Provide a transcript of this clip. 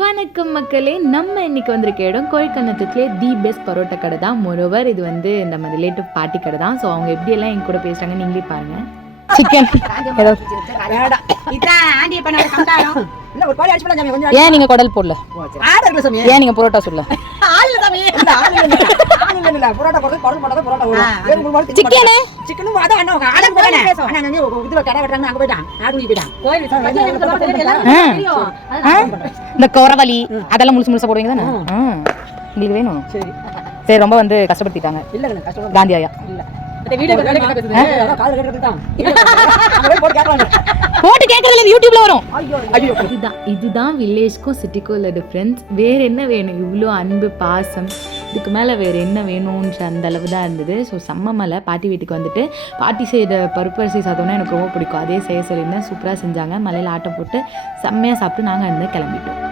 வணக்கம் மக்களே, நம்ம இன்னைக்கு வந்திருக்க இடம் கோழிக்கண்ணத்துலேயே தி பெஸ்ட் பரோட்டா கடை தான். மோரோவர் இது வந்து நம்ம ரிலேட்டிவ் பாட்டி கடை தான். ஸோ அவங்க எப்படியெல்லாம் என் கூட பேசுகிறாங்க நீங்களே பாருங்க. சிக்கன் ஏன் நீங்க குடல் போடல? ஏன் நீங்க பரோட்டா சொல்ல? இந்த கோரவலி அதெல்லாம் முழுசு முழுசா போடுவீங்க தானே? உங்களுக்கு வேணும். சரி, ரொம்ப வந்து கஷ்டப்படுத்திட்டாங்க காந்தியாயா. போட்டு கேட்கறதுல யூடியூப்ல வரும். இதுதான் வில்லேஜ்க்கும் சிட்டிக்கும் உள்ள டிஃப்ரென்ஸ். வேற என்ன வேணும்? இவ்வளோ அன்பு பாசம், இதுக்கு மேலே வேறு என்ன வேணும்ன்ற அந்த அளவு தான் இருந்தது. ஸோ செம்ம மலை. பாட்டி வீட்டுக்கு வந்துட்டு பாட்டி செய்த பருப்பு அரிசி சாதம்னா எனக்கு ரொம்ப பிடிக்கும். அதே செய்ய சொல்லியிருந்தேன். சூப்பராக செஞ்சாங்க. மலையில் ஆட்டம் போட்டு செம்மையாக சாப்பிட்டு நாங்கள் இருந்து கிளம்பிட்டோம்.